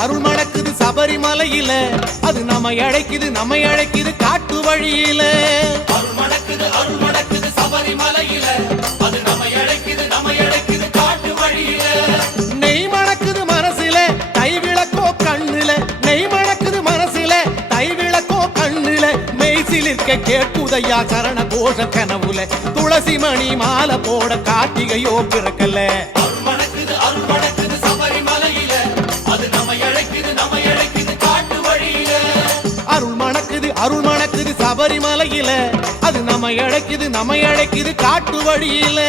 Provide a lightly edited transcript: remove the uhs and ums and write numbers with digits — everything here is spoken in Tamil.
அருள் மணக்குது சபரிமலையில அது நம்மை அழைக்குது காட்டு வழியில அருள் மணக்குது சபரிமலையில அது நம்மை அழைக்குது காட்டு வழியில நெய் மணக்குது மனசுல தை விளக்கோ கண்ணுல நெய் மணக்குது மனசுல தை விளக்கோ கண்ணுல மெய்சிலிருக்க கேட்குதையா சரண கோஷ கனவுல துளசி மணி மாலை போட கார்த்திகையோ பிறக்கல அருள் மணக்குது சபரிமலையில அது நம்மை அழைக்குது காட்டு வழியில அருள் மணக்குது சபரிமலையில அது நம்மை அழைக்குது காட்டு வழியில